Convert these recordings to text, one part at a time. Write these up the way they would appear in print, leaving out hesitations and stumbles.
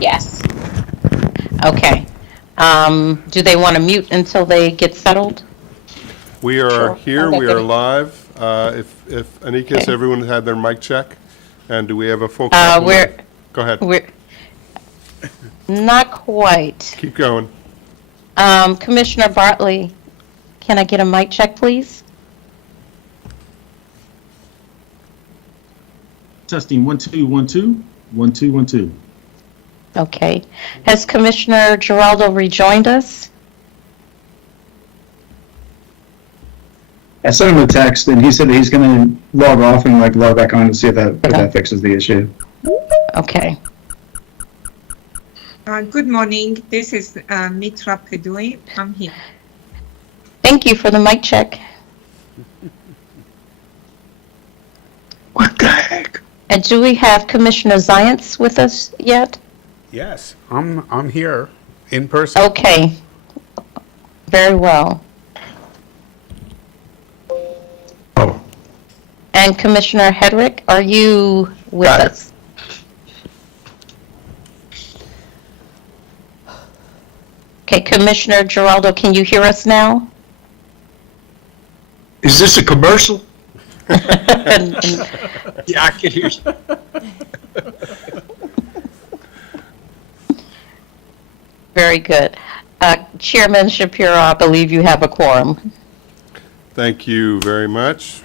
Yes. Okay. Do they want to mute until they get settled? We are Sure. here, I'll we get are the- live. If Anika, has Okay. everyone had their mic check? And do we have a full complement? Go ahead, We're not quite. keep going. Commissioner Bartley, can I get a mic check, please? Testing 1 2 1 2 1 2 1 2. Okay. Has Commissioner Geraldo rejoined us? I sent him a text, and he said he's going to log off and log back on to see if that fixes the issue. Okay. Good morning. This is Mitra Pedui. I'm here. Thank you for the mic check. What the heck? And do we have Commissioner Zients with us yet? Yes, I'm here in person. Okay. Very well. Oh, And Commissioner Hedrick, are you with Got it. us? Okay, Commissioner Geraldo, can you hear us now? Is this a commercial? And- Yeah, I can hear you. Very good. Chairman Shapiro, I believe you have a quorum. Thank you very much.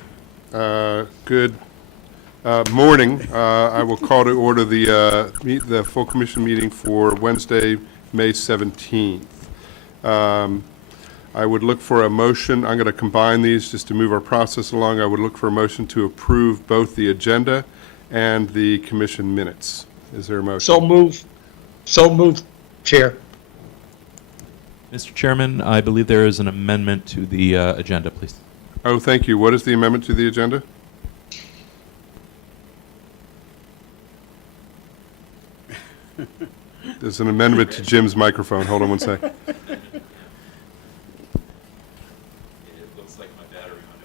Good morning. I will call to order the full commission meeting for Wednesday, May 17th. I would look for a motion. I'm going to combine these just to move our process along. I would look for a motion to approve both the agenda and the commission minutes. Is there a motion? So move, Chair. Mr. Chairman, I believe there is an amendment to the agenda, please. Oh, thank you. What is the amendment to the agenda? There's an amendment to Jim's microphone. Hold on one sec. It looks like my battery might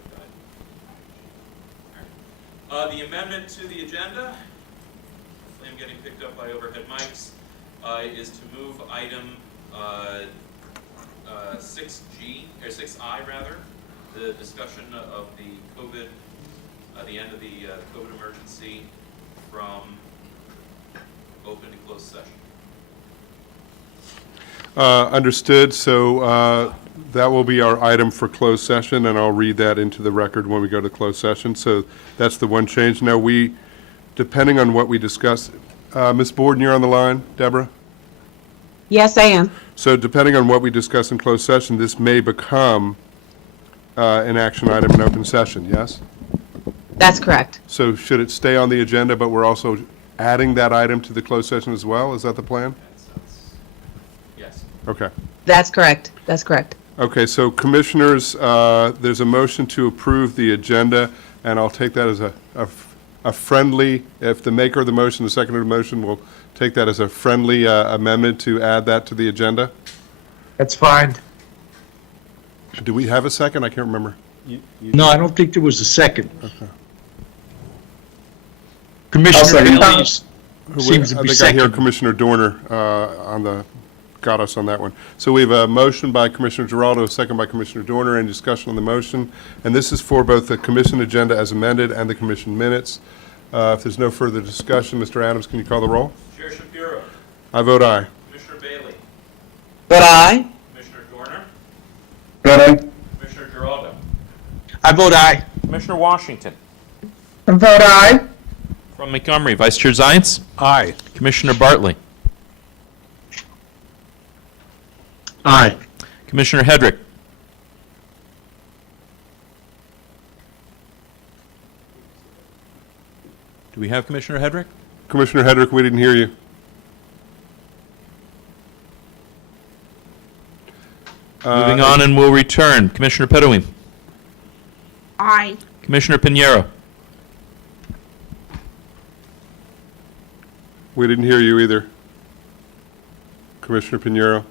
have died. The amendment to the agenda, hopefully I'm getting picked up by overhead mics, is to move item 6G, or 6I rather, the discussion of the COVID, the end of the COVID emergency from open to closed session. Understood. So that will be our item for closed session, and I'll read that into the record when we go to closed session. So that's the one change. Now, depending on what we discuss, Ms. Borden, you're on the line, Deborah? Yes, I am. So depending on what we discuss in closed session, this may become an action item in open session, yes? That's correct. So should it stay on the agenda, but we're also adding that item to the closed session as well? Is that the plan? Yes. Okay. That's correct. That's correct. Okay, so commissioners, there's a motion to approve the agenda, and I'll take that as a friendly, if the maker of the motion, the seconder of the motion, will take that as a friendly amendment to add that to the agenda. That's fine. Do we have a second? I can't remember. No, I don't think there was a second. I'll Commissioner second. Bailey seems to I be think I hear second. Commissioner Dorner got us on that one. So we have a motion by Commissioner Geraldo, a second by Commissioner Dorner. Any discussion on the motion? And this is for both the commission agenda as amended and the commission minutes. If there's no further discussion, Mr. Adams, can you call the roll? Chair Shapiro, I vote aye. Commissioner Bailey, But I? Commissioner Dorner, got it? Commissioner Geraldo, I vote aye. Commissioner Washington. Vote aye. From Montgomery, Vice Chair Zients, Aye. Commissioner Bartley, Aye. Commissioner Hedrick, do we have Commissioner Hedrick? Commissioner Hedrick, we didn't hear you. Moving on, and we'll return. Commissioner Pedowin, Aye. Commissioner Pinheiro, We didn't hear you either. Commissioner Pinheiro.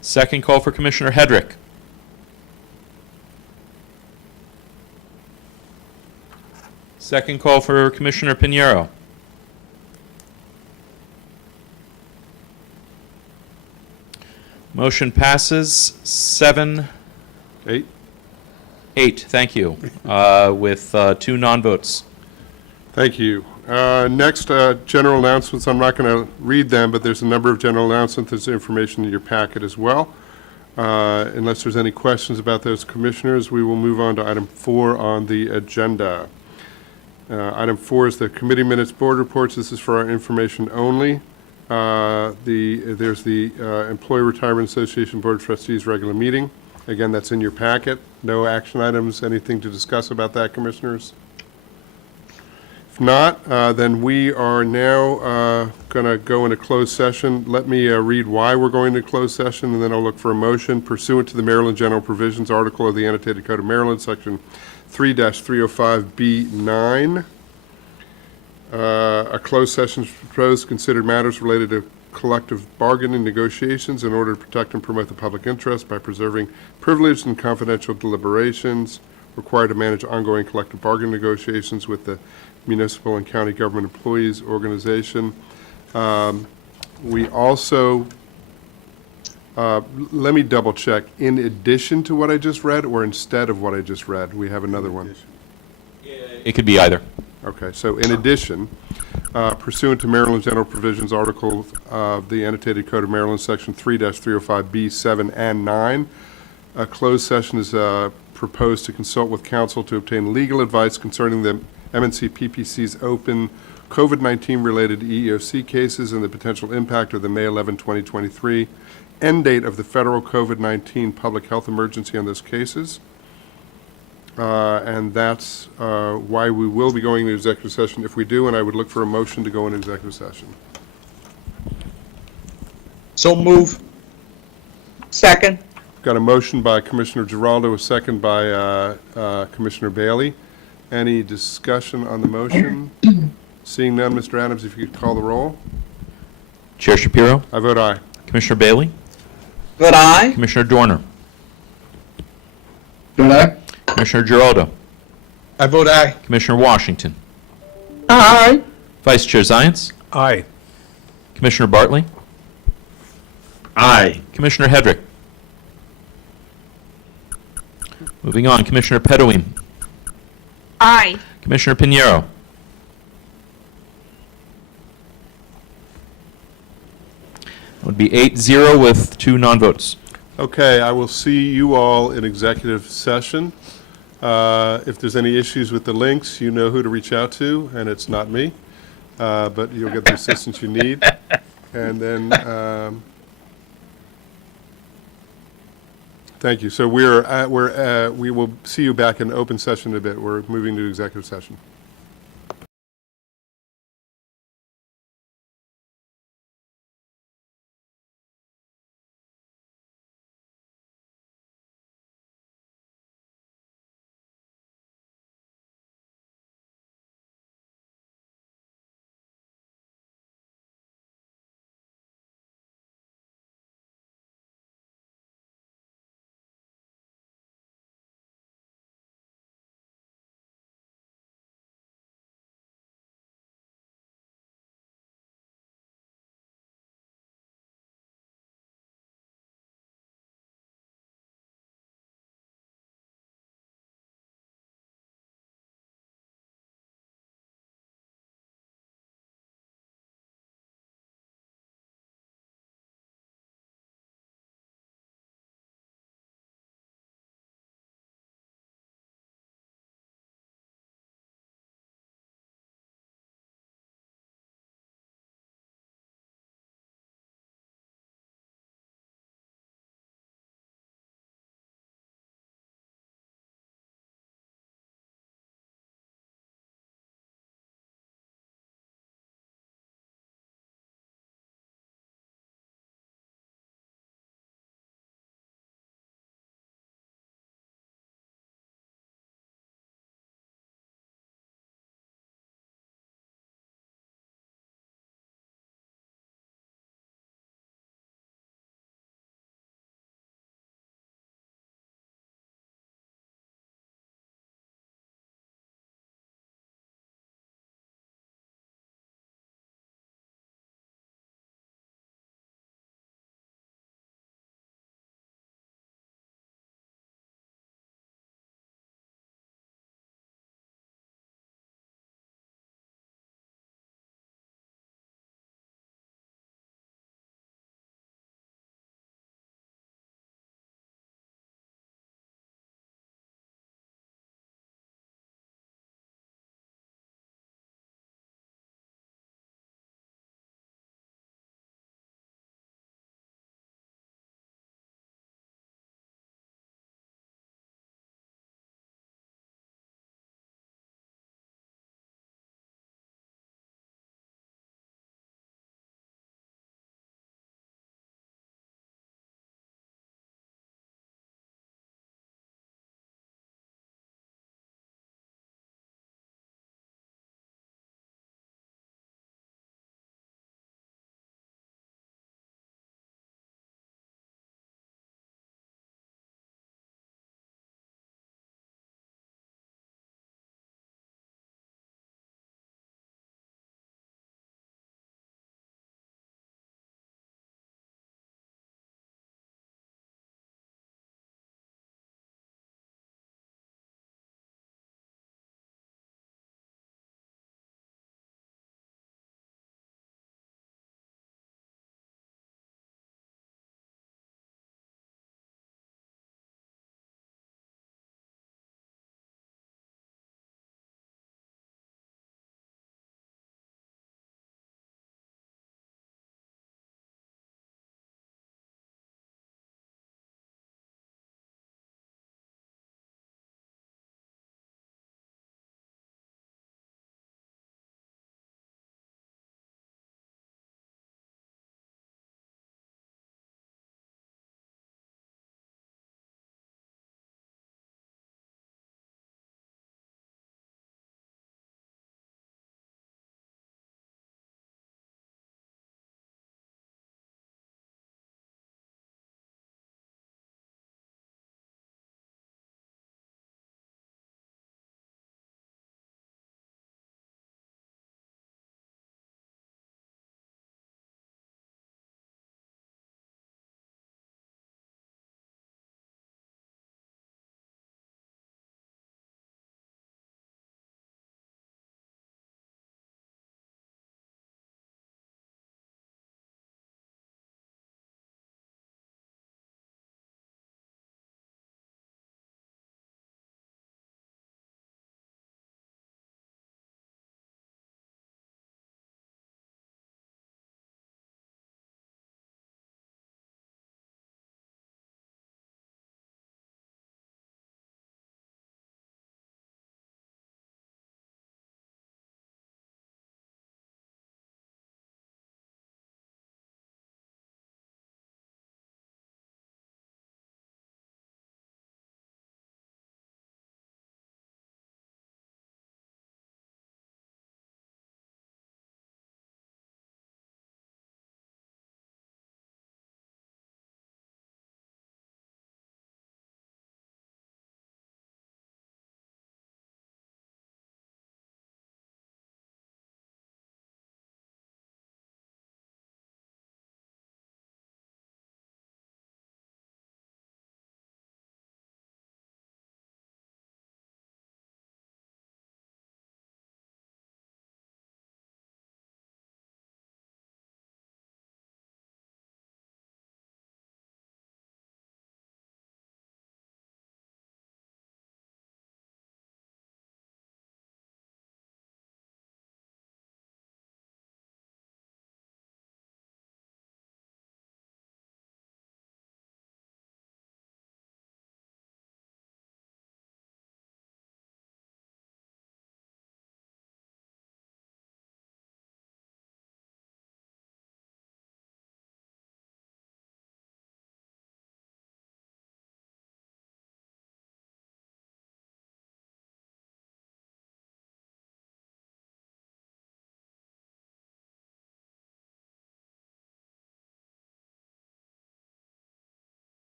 second call for Commissioner Hedrick. Second call for Commissioner Pinheiro. Motion passes 7-8. 8? Thank you, with 2 non-votes. Thank you. Next, general announcements. I'm not going to read them, but there's a number of general announcements. There's information in your packet as well. Unless there's any questions about those commissioners, we will move on to item 4 on the agenda. Item 4 is the committee minutes board reports. This is for our information only. There's the Employee Retirement Association Board of Trustees regular meeting. Again, that's in your packet. No action items, anything to discuss about that, commissioners? If not, then we are now going to go into closed session. Let me read why we're going into closed session, and then I'll look for a motion pursuant to the Maryland General Provisions article of the Annotated Code of Maryland, Section 3-305B9. A closed session is proposed to consider matters related to collective bargaining negotiations in order to protect and promote the public interest by preserving privileged and confidential deliberations required to manage ongoing collective bargaining negotiations with the municipal and county government employees organization. We also, let me double check, in addition to what I just read or instead of what I just read, we have another one. It could be either. Okay, so in addition, pursuant to Maryland General Provisions Article of the Annotated Code of Maryland, Section 3-305B, 7, and 9, a closed session is proposed to consult with counsel to obtain legal advice concerning the MNC PPC's open COVID-19 related EEOC cases and the potential impact of the May 11, 2023 end date of the federal COVID-19 public health emergency on those cases. And that's why we will be going into executive session if we do, and I would look for a motion to go into executive session. So move. Second. Got a motion by Commissioner Giraldo, a second by Commissioner Bailey. Any discussion on the motion? Seeing none, Mr. Adams, if you could call the roll. Chair Shapiro, I vote aye. Commissioner Bailey, Vote aye. Commissioner Dorner, Don't I? Commissioner Giraldo, I vote aye. Commissioner Washington, Aye. Vice Chair Zients, Aye. Commissioner Bartley, Aye. Commissioner Hedrick. Moving on, Commissioner Pedowin, Aye. Commissioner Pinheiro, It would be 8-0 with 2 non-votes. Okay, I will see you all in executive session. If there's any issues with the links, you know who to reach out to, and it's not me, but you'll get the assistance you need. And then, thank you. So we will see you back in open session in a bit. We're moving to executive session.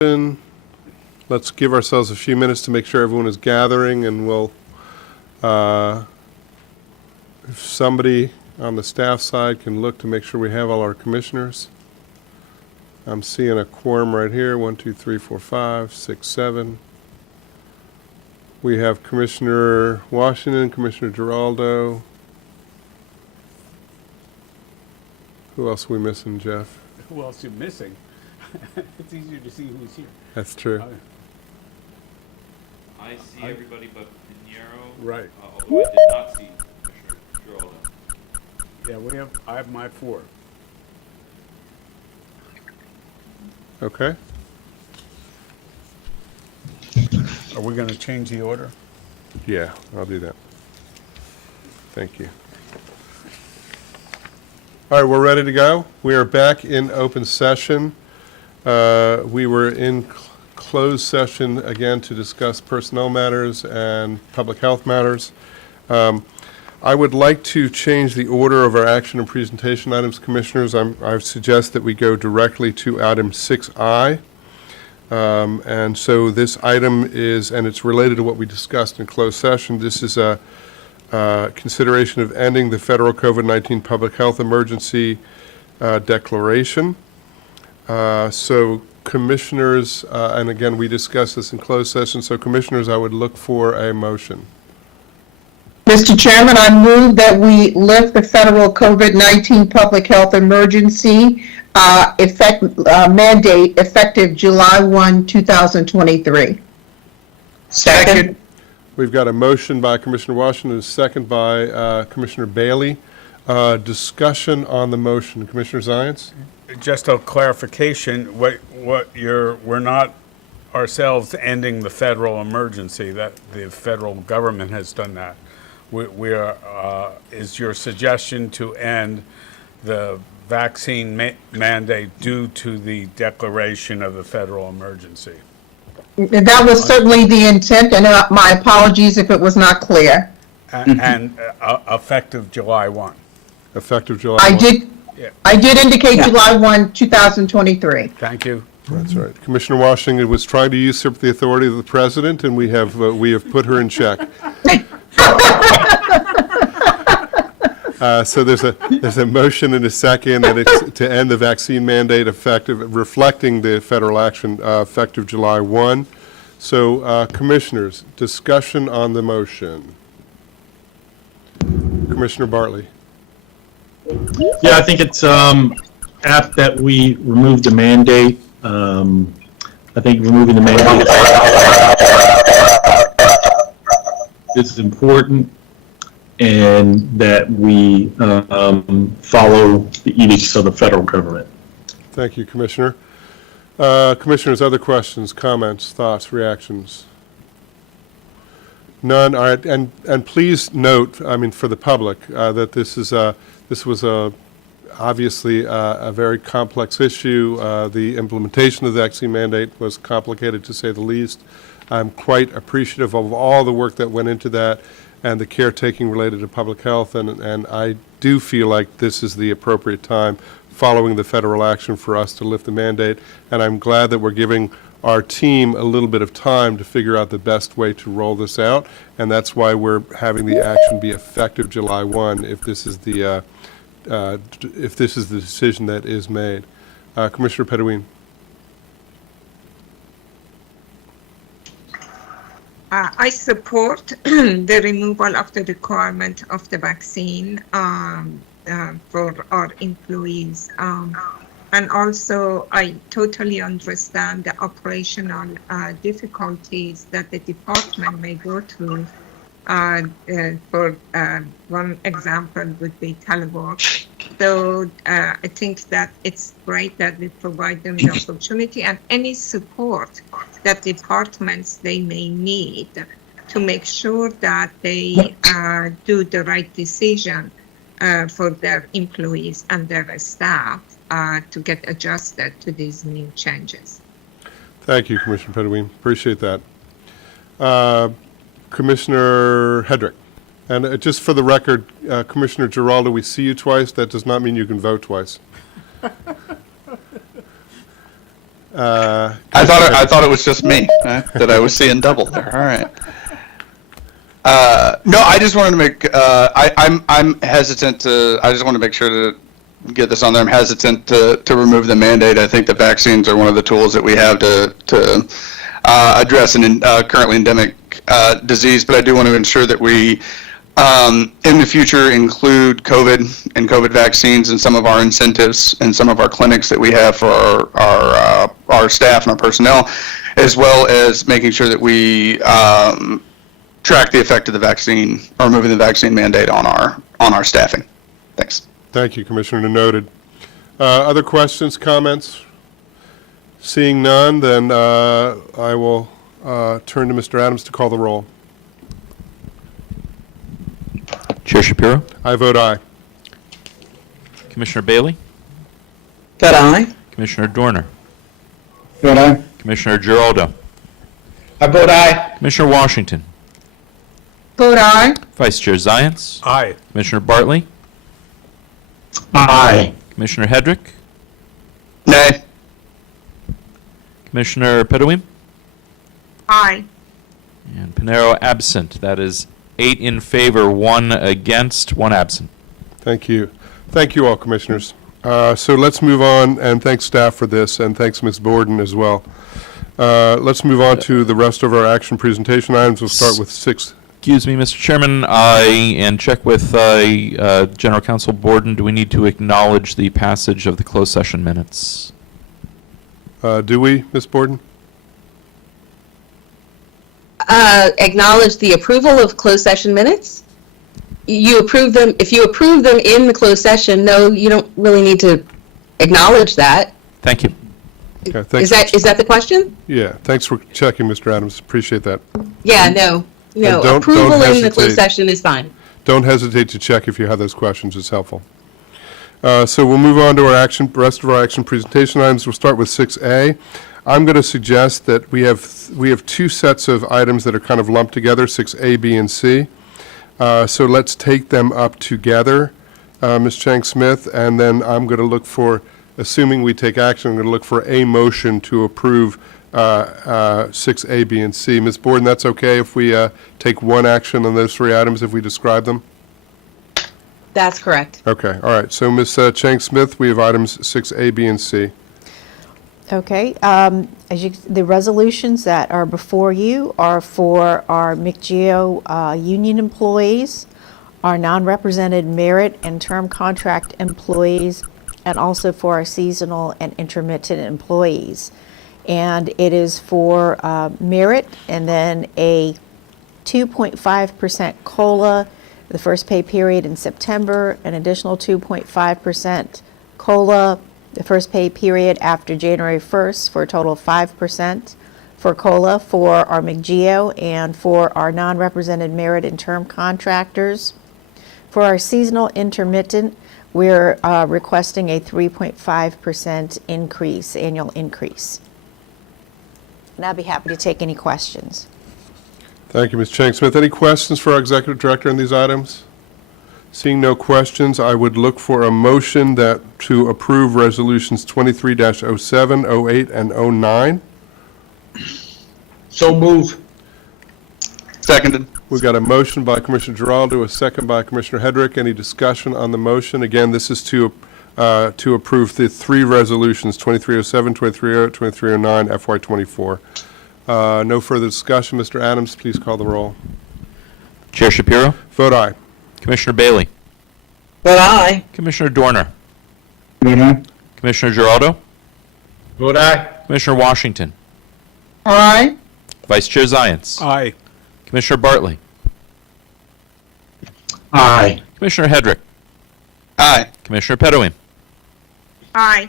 Let's give ourselves a few minutes to make sure everyone is gathering, and we'll, if somebody on the staff side can look to make sure we have all our commissioners. I'm seeing a quorum right here, 1, 2, 3, 4, 5, 6, 7. We have Commissioner Washington, Commissioner Giraldo. Who else are we missing, Jeff? Who else you missing? It's easier to see who's here. That's true. I see everybody but Pinheiro. Right. Although I did not see Commissioner Giraldo. Yeah, I have my 4. Okay. Are we going to change the order? Yeah, I'll do that. Thank you. All right, we're ready to go. We are back in open session. We were in closed session again to discuss personnel matters and public health matters. I would like to change the order of our action and presentation items, Commissioners. I suggest that we go directly to item 6I. And so this item is, and it's related to what we discussed in closed session. This is a consideration of ending the federal COVID-19 public health emergency declaration. So Commissioners, and again, we discussed this in closed session, so Commissioners, I would look for a motion. Mr. Chairman, I move that we lift the federal COVID-19 public health emergency mandate effective July 1, 2023. Second. We've got a motion by Commissioner Washington, a second by Commissioner Bailey. Discussion on the motion. Commissioner Zients? Just a clarification, we're not ourselves ending the federal emergency, that the federal government has done that. We are, is your suggestion to end the vaccine mandate due to the declaration of the federal emergency? That was certainly the intent, and my apologies if it was not clear. And effective July 1. Effective July 1. I did indicate July 1, 2023. Thank you. That's right. Commissioner Washington was trying to usurp the authority of the president, and we have put her in check. So there's a motion and a second that it's to end the vaccine mandate reflecting the federal action effective July 1. So Commissioners, discussion on the motion. Commissioner Bartley. Yeah, I think it's apt that we remove the mandate. I think removing the mandate is important, and that we follow the edicts of the federal government. Thank you, Commissioner. Commissioners, other questions, comments, thoughts, reactions? None. All right, and please note, I mean, for the public, that this was obviously a very complex issue. The implementation of the vaccine mandate was complicated, to say the least. I'm quite appreciative of all the work that went into that and the caretaking related to public health, and I do feel like this is the appropriate time following the federal action for us to lift the mandate, and I'm glad that we're giving our team a little bit of time to figure out the best way to roll this out, and that's why we're having the action be effective July 1 if this is the decision that is made. Commissioner Pedoin. I support the removal of the requirement of the vaccine for our employees. And also, I totally understand the operational difficulties that the department may go through. For one example would be telework. So I think that it's great that we provide them the opportunity and any support that departments they may need to make sure that they do the right decision for their employees and their staff to get adjusted to these new changes. Thank you, Commissioner Pedoin. Appreciate that. Commissioner Hedrick. And just for the record, Commissioner Giraldo, we see you twice. That does not mean you can vote twice. I thought it was just me that I was seeing double there. All right. No, I just wanted to make. I'm hesitant to. I just want to make sure to get this on there. I'm hesitant to remove the mandate. I think the vaccines are one of the tools that we have to address an currently endemic disease. But I do want to ensure that we, in the future, include COVID and COVID vaccines in some of our incentives and some of our clinics that we have for our staff and our personnel, as well as making sure that we track the effect of the vaccine or removing the vaccine mandate on our staffing. Thanks. Thank you, Commissioner. Noted. Other questions, comments? Seeing none, then I will turn to Mr. Adams to call the roll. Chair Shapiro, I vote aye. Commissioner Bailey, Vote aye. Commissioner Dorner, Vote aye. Commissioner Giraldo, I vote aye. Commissioner Washington, Vote aye. Vice Chair Zients, Aye. Commissioner Bartley, Aye. Commissioner Hedrick, Nay. Commissioner Pedoim, Aye. and Pinero absent. That is 8 in favor, 1 against, 1 absent. Thank you. Thank you all, Commissioners. So let's move on, and thanks staff for this, and thanks Ms. Borden as well. Let's move on to the rest of our action presentation items. We'll start with 6. Excuse me, Mr. Chairman, and check with General Counsel Borden. Do we need to acknowledge the passage of the closed session minutes? Do we, Ms. Borden? Acknowledge the approval of closed session minutes. You approve them, if you approve them in the closed session, no, you don't really need to acknowledge that. Thank you. Okay, thanks. Is that the question? Yeah, thanks for checking, Mr. Adams. Appreciate that. Yeah, no, And don't approval in the hesitate. closed session is fine. Don't hesitate to check if you have those questions. It's helpful. So we'll move on to our rest of our action presentation items. We'll start with 6A. I'm going to suggest that we have 2 sets of items that are kind of lumped together, 6A, B, and C. So let's take them up together, Ms. Chang-Smith, and then I'm going to look for, assuming we take action, I'm going to look for a motion to approve 6A, B, and C. Ms. Borden, that's okay if we take one action on those 3 items if we describe them? That's correct. Okay, all right. So Ms. Chang-Smith, we have items 6A, B, and C. Okay, the resolutions that are before you are for our McGeo union employees, our non-represented merit and term contract employees, and also for our seasonal and intermittent employees. And it is for merit and then a 2.5% COLA the first pay period in September, an additional 2.5% COLA the first pay period after January 1st for a total of 5% for COLA for our McGeo and for our non-represented merit and term contractors. For our seasonal intermittent, we're requesting a 3.5% increase, annual increase. And I'd be happy to take any questions. Thank you, Ms. Chang-Smith. Any questions for our Executive Director on these items? Seeing no questions, I would look for a motion to approve Resolutions 23-07, 08, and 09. So move. Seconded. We've got a motion by Commissioner Giraldo, a second by Commissioner Hedrick. Any discussion on the motion? Again, this is to approve the 3 resolutions, 2307, 2308, 2309, FY24. No further discussion. Mr. Adams, please call the roll. Chair Shapiro, Vote aye. Commissioner Bailey, Vote aye. Commissioner Dorner, Vote aye. Commissioner Giraldo, Vote aye. Commissioner Washington, Aye. Vice Chair Zients, Aye. Commissioner Bartley, Aye. Commissioner Hedrick, Aye. Commissioner Pedoim. Aye.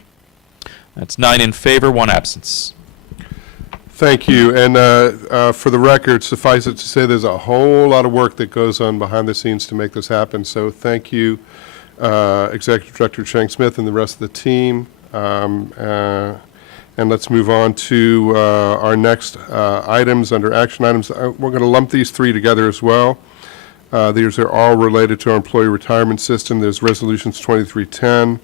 That's 9 in favor, 1 absence. Thank you. And for the record, suffice it to say there's a whole lot of work that goes on behind the scenes to make this happen. So thank you, Executive Director Chang-Smith and the rest of the team. And let's move on to our next items under action items. We're going to lump these 3 together as well. These are all related to our employee retirement system. There's resolutions 2310,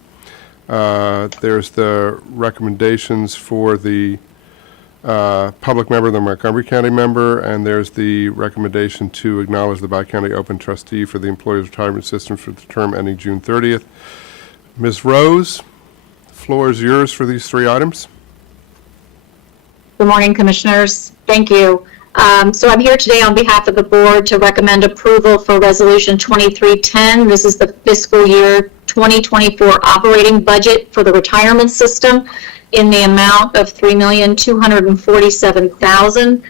There's the recommendations for the public member, the Montgomery County member, and there's the recommendation to acknowledge the Bi-County Open Trustee for the Employees Retirement System for the term ending June 30th. Ms. Rose, the floor is yours for these three items. Good morning, Commissioners. Thank you. So I'm here today on behalf of the board to recommend approval for Resolution 2310. This is the fiscal year 2024 operating budget for the retirement system in the amount of $3,247,000.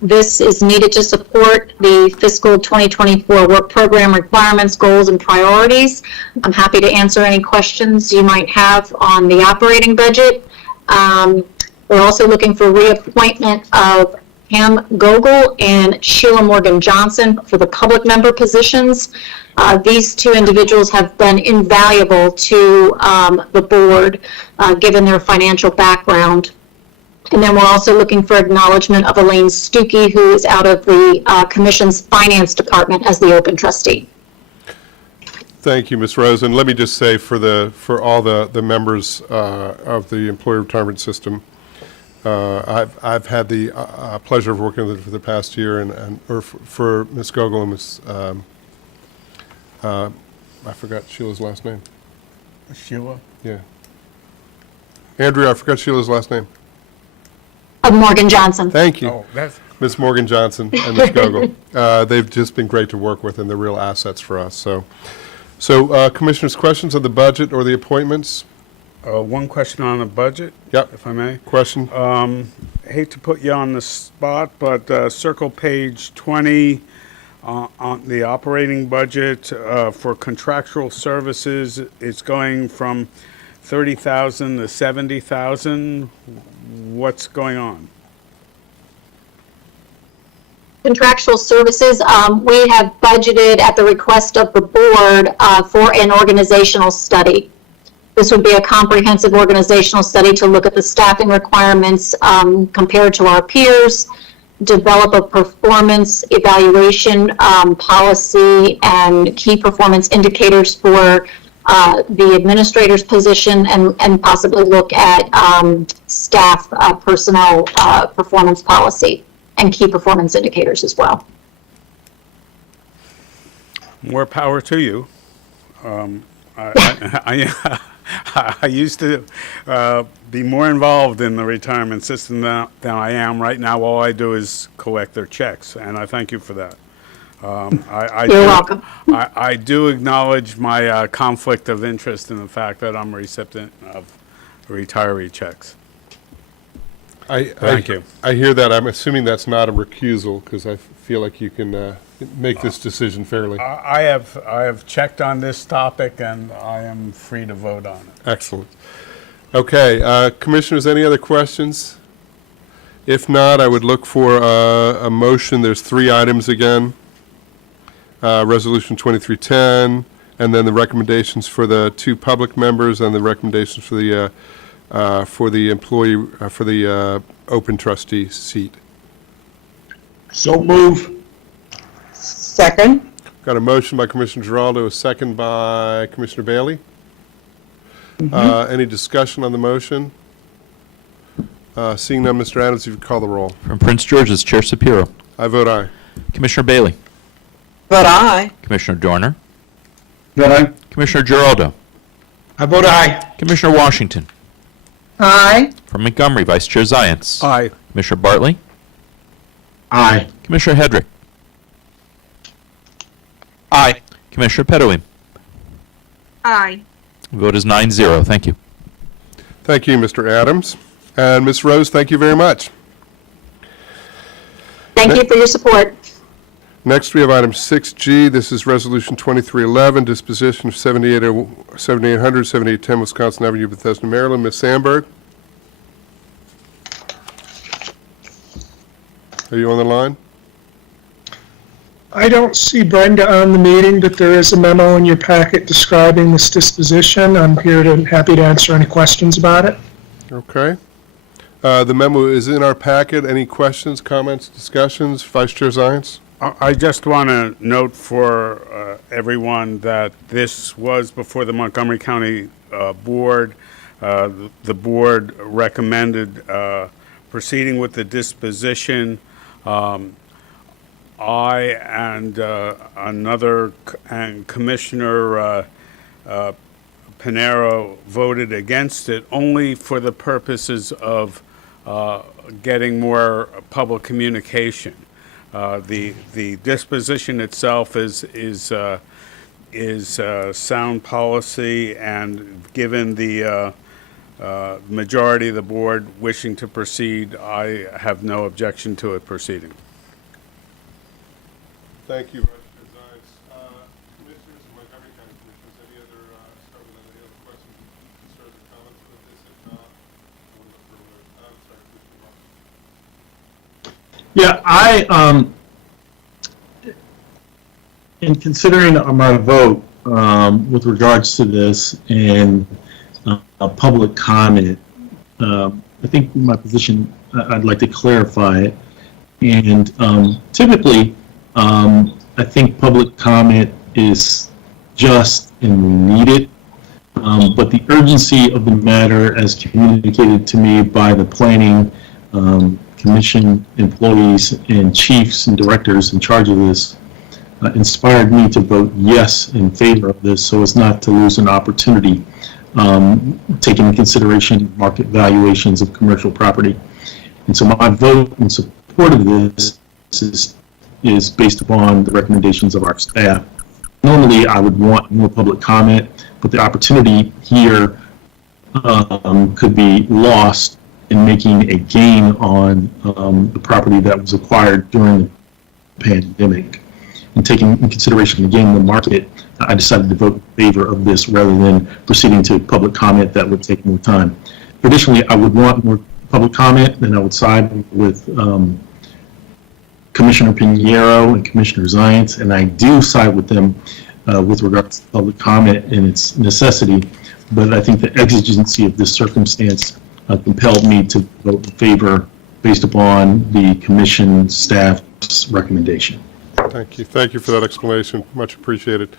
This is needed to support the fiscal 2024 work program requirements, goals, and priorities. I'm happy to answer any questions you might have on the operating budget. We're also looking for reappointment of Pam Gogol and Sheila Morgan Johnson for the public member positions. These two individuals have been invaluable to the board, given their financial background. And then we're also looking for acknowledgement of Elaine Stuckey, who is out of the Commission's Finance Department as the open trustee. Thank you, Ms. Rose. And let me just say for all the members of the Employee Retirement System, I've had the pleasure of working with her for the past year, for Ms. Gogol and Ms. I forgot Sheila's last name. Sheila? Yeah. Andrea, I forgot Sheila's last name. Morgan Johnson. Thank you. Oh, that's, Ms. Morgan Johnson and Ms. Gogol. They've just been great to work with, and they're real assets for us. So Commissioners, questions on the budget or the appointments? one question on the budget, Yep. if I may. Question? Hate to put you on the spot, but circle page 20 on the operating budget for contractual services. It's going from 30,000 to 70,000. What's going on? Contractual services, we have budgeted at the request of the board for an organizational study. This would be a comprehensive organizational study to look at the staffing requirements compared to our peers, develop a performance evaluation policy and key performance indicators for the administrator's position, and possibly look at staff personnel performance policy and key performance indicators as well. More power to you. I used to be more involved in the retirement system than I am right now. All I do is collect their checks, and I thank you for that. You're welcome. I do acknowledge my conflict of interest in the fact that I'm a recipient of retiree checks. Thank you. I hear that. I'm assuming that's not a recusal, because I feel like you can make this decision fairly. I have checked on this topic, and I am free to vote on it. Excellent. Okay, Commissioners, any other questions? If not, I would look for a motion. There's three items again. Resolution 2310, and then the recommendations for the two public members, and the recommendations for the employee, for the open trustee seat. So move. Second. Got a motion by Commissioner Giraldo, a second by Commissioner Bailey. Any discussion on the motion? Seeing none, Mr. Adams, if you call the roll. From Prince George's, Chair Sapiro. I vote aye. Commissioner Bailey. Vote aye. Commissioner Dorner. Vote aye. Commissioner Giraldo. I vote aye. Commissioner Washington. Aye. From Montgomery, Vice Chair Zients. Aye. Commissioner Bartley. Aye. Commissioner Hedrick. Aye. Commissioner Pettowin. Aye. Vote is 9-0. Thank you. Thank you, Mr. Adams. And Ms. Rose, thank you very much. Thank you for your support. Next, we have item 6G. This is Resolution 2311, disposition of 7800, 7810 Wisconsin Avenue, Bethesda, Maryland. Ms. Sandberg? Are you on the line? I don't see Brenda on the meeting, but there is a memo in your packet describing this disposition. I'm here to, happy to answer any questions about it. Okay. The memo is in our packet. Any questions, comments, discussions? Vice Chair Zients? I just want to note for everyone that this was before the Montgomery County board. The board recommended proceeding with the disposition. I and Commissioner Panero voted against it only for the purposes of getting more public communication. The disposition itself is sound policy, and given the majority of the board wishing to proceed, I have no objection to it proceeding. Thank you, Vice Chair Zients. Commissioners, Montgomery County Commissioners, any other, start with any other questions, concerns, or comments with this? If not, we'll look for, I'm sorry, Commissioner Ross. Yeah, in considering my vote with regards to this and public comment, I think my position, I'd like to clarify it. And typically, I think public comment is just and needed, but the urgency of the matter, as communicated to me by the planning commission employees and chiefs and directors in charge of this, inspired me to vote yes in favor of this, so as not to lose an opportunity, taking into consideration market valuations of commercial property. And so my vote in support of this is based upon the recommendations of our staff. Normally, I would want more public comment, but the opportunity here could be lost in making a gain on the property that was acquired during the pandemic. And taking in consideration, again, the market, I decided to vote in favor of this rather than proceeding to public comment that would take more time. Traditionally, I would want more public comment, and I would side with Commissioner Pinheiro and Commissioner Zients, and I do side with them with regards to public comment and its necessity, but I think the exigency of this circumstance compelled me to vote in favor based upon the commission staff's recommendation. Thank you. Thank you for that explanation. Much appreciated.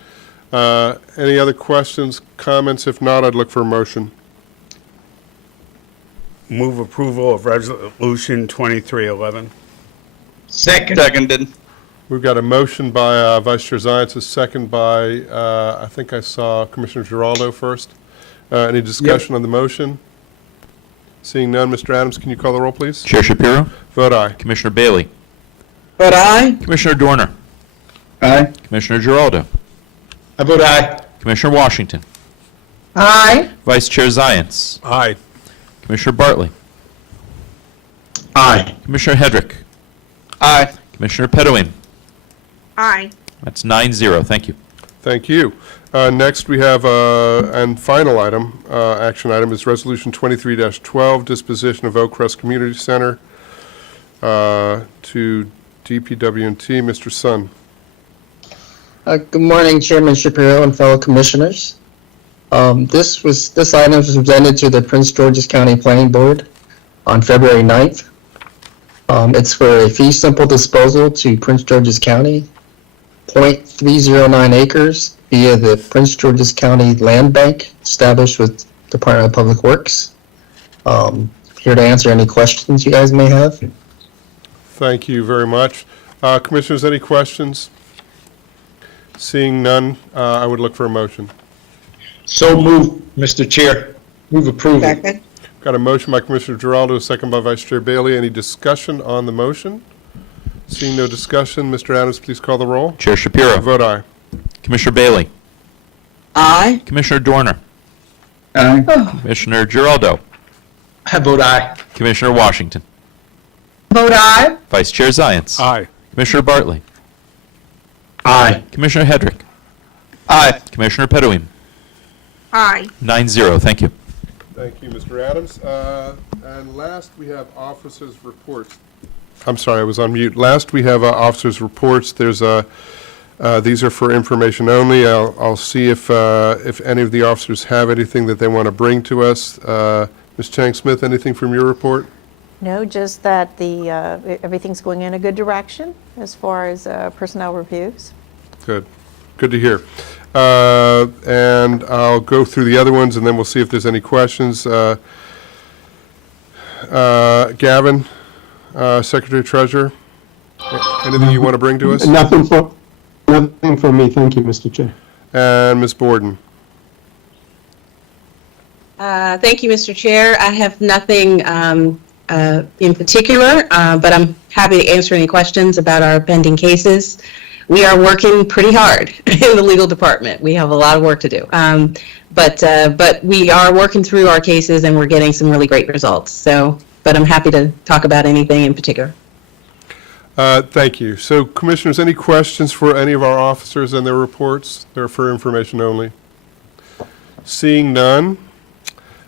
Any other questions, comments? If not, I'd look for a motion. Move approval of Resolution 2311. Seconded. We've got a motion by Vice Chair Zients, a second by, I think I saw Commissioner Giraldo first. Any discussion on the motion? Seeing none, Mr. Adams, can you call the roll, please? Chair Shapiro? Vote aye. Commissioner Bailey? Vote aye. Commissioner Dorner? Aye. Commissioner Giraldo? I vote aye. Commissioner Washington? Aye. Vice Chair Zients? Aye. Commissioner Bartley? Aye. Commissioner Hedrick? Aye. Commissioner Pedoin? Aye. That's 9-0. Thank you. Thank you. Next, we have, and final item, action item is Resolution 23-12, disposition of Oak Crest Community Center to DPW&T. Mr. Sun. Good morning, Chairman Shapiro and fellow commissioners. This item was presented to the Prince George's County Planning Board on February 9th. It's for a fee simple disposal to Prince George's County, 0.309 acres via the Prince George's County Land Bank established with Department of Public Works. Here to answer any questions you guys may have. Thank you very much. Commissioners, any questions? Seeing none, I would look for a motion. So move, Mr. Chair. Move approval. Second. Got a motion by Commissioner Giraldo, a second by Vice Chair Bailey. Any discussion on the motion? Seeing no discussion, Mr. Adams, please call the roll. Chair Shapiro? Vote aye. Commissioner Bailey? Aye. Commissioner Dorner? Aye. Commissioner Giraldo? I vote aye. Commissioner Washington? Vote aye. Vice Chair Zients? Aye. Commissioner Bartley? Aye. Commissioner Hedrick? Aye. Commissioner Pedoin? Aye. 9-0. Thank you. Thank you, Mr. Adams. And last, we have officers' reports. I'm sorry, I was on mute. Last, we have officers' reports. There's these are for information only. I'll see if any of the officers have anything that they want to bring to us. Ms. Chang-Smith, anything from your report? No, just that everything's going in a good direction as far as personnel reviews. Good. Good to hear. And I'll go through the other ones, and then we'll see if there's any questions. Gavin, Secretary Treasurer, anything you want to bring to us? Nothing for me. Thank you, Mr. Chair. And Ms. Borden. Thank you, Mr. Chair. I have nothing in particular, but I'm happy to answer any questions about our pending cases. We are working pretty hard in the legal department. We have a lot of work to do. But we are working through our cases and we're getting some really great results. So, but I'm happy to talk about anything in particular. Thank you. So, Commissioners, any questions for any of our officers and their reports? They're for information only. Seeing none,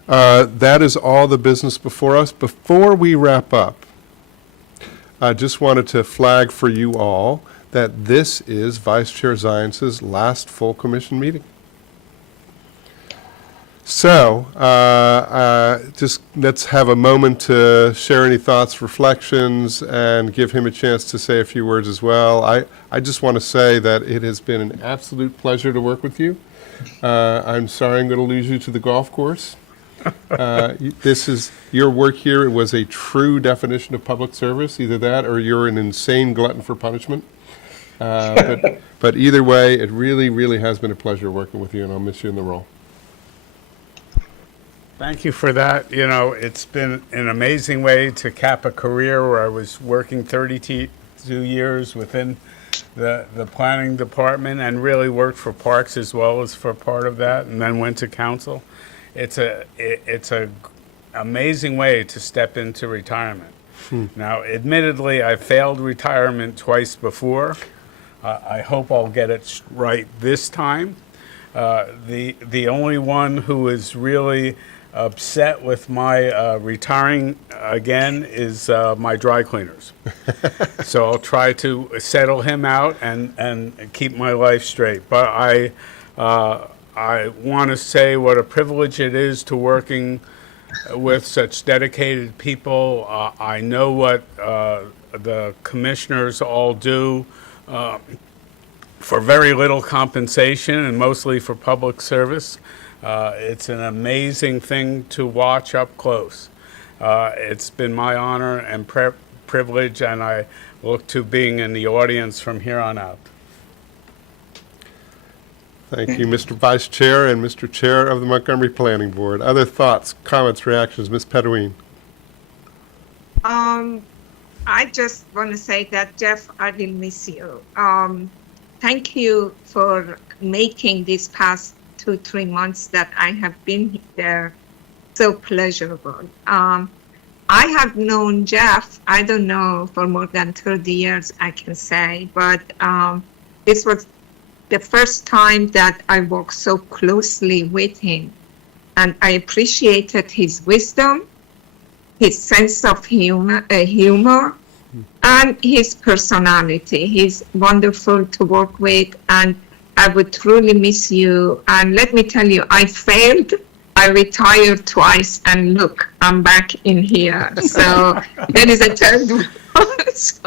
that is all the business before us. Before we wrap up, I just wanted to flag for you all that this is Vice Chair Zients' last full commission meeting. So, just let's have a moment to share any thoughts, reflections, and give him a chance to say a few words as well. I just want to say that it has been an absolute pleasure to work with you. I'm sorry I'm going to lose you to the golf course. Your work here. It was a true definition of public service. Either that or you're an insane glutton for punishment. But either way, it really, really has been a pleasure working with you, and I'll miss you in the role. Thank you for that. You know, it's been an amazing way to cap a career where I was working 32 years within the planning department and really worked for parks as well as for part of that, and then went to council. It's a amazing way to step into retirement. Now, admittedly, I failed retirement twice before. I hope I'll get it right this time. The only one who is really upset with my retiring again is my dry cleaners. So I'll try to settle him out and keep my life straight. But I want to say what a privilege it is to working with such dedicated people. I know what the commissioners all do for very little compensation and mostly for public service. It's an amazing thing to watch up close. It's been my honor and privilege, and I look to being in the audience from here on out. Thank you, Mr. Vice Chair and Mr. Chair of the Montgomery Planning Board. Other thoughts, comments, reactions? Ms. Pedoine. I just want to say that, Jeff, I will miss you. Thank you for making these past 2-3 months that I have been there so pleasurable. I have known Jeff, I don't know, for more than 30 years, I can say, but this was the first time that I worked so closely with him. And I appreciated his wisdom, his sense of humor, and his personality. He's wonderful to work with, and I would truly miss you. And let me tell you, I failed. I retired twice, and look, I'm back in here. So there is a third one. So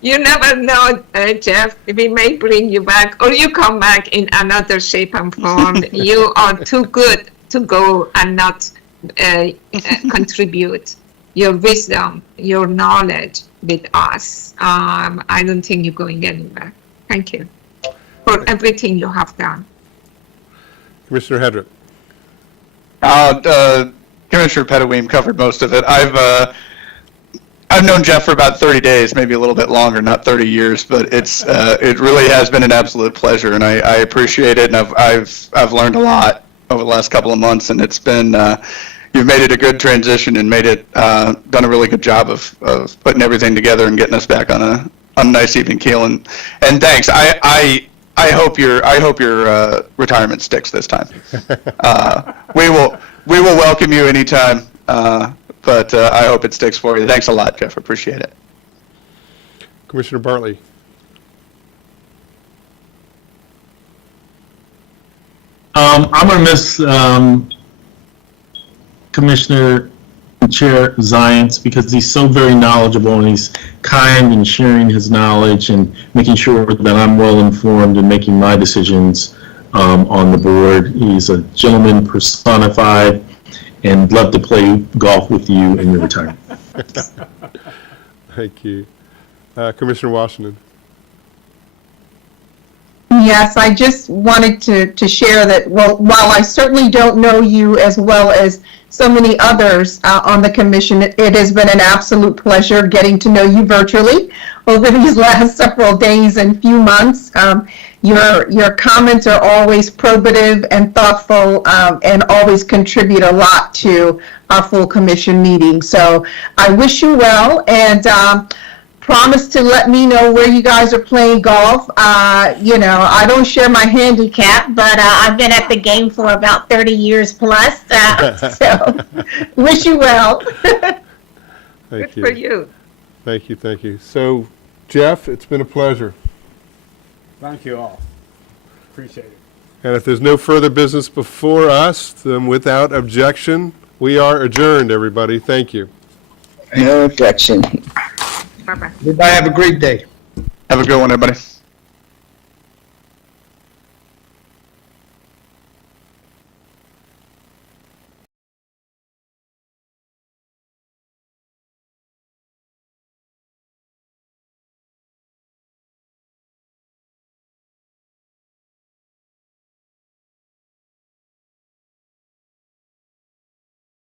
you never know, Jeff. We may bring you back, or you come back in another shape and form. You are too good to go and not contribute your wisdom, your knowledge with us. I don't think you're going anywhere. Thank you for everything you have done. Commissioner Hedrick. Commissioner Pedoine covered most of it. I've known Jeff for about 30 days, maybe a little bit longer, not 30 years, but it really has been an absolute pleasure, and I appreciate it, and I've learned a lot over the last couple of months, and it's been you've made it a good transition and made it done a really good job of putting everything together and getting us back on a nice even keel, and thanks. I hope your retirement sticks this time. We will welcome you anytime, but I hope it sticks for you. Thanks a lot, Jeff. Appreciate it. Commissioner Bartley. I'm going to miss Commissioner Chair Zients because he's so very knowledgeable and he's kind in sharing his knowledge and making sure that I'm well informed and making my decisions on the board. He's a gentleman personified and love to play golf with you in your retirement. Thank you. Commissioner Washington. Yes, I just wanted to share that, well, while I certainly don't know you as well as so many others on the commission, it has been an absolute pleasure getting to know you virtually over these last several days and few months. Your comments are always probative and thoughtful, and always contribute a lot to our full commission meeting. So I wish you well, and promise to let me know where you guys are playing golf. I don't share my handicap, but I've been at the game for about 30 years plus. So wish you well. Thank Good for you. Thank you, thank you. So, Jeff, it's been a pleasure. Thank you all. Appreciate it. And if there's no further business before us, then without objection, we are adjourned, everybody. Thank you. No objection. Bye-bye. Everybody have a great day. Have a good one, everybody.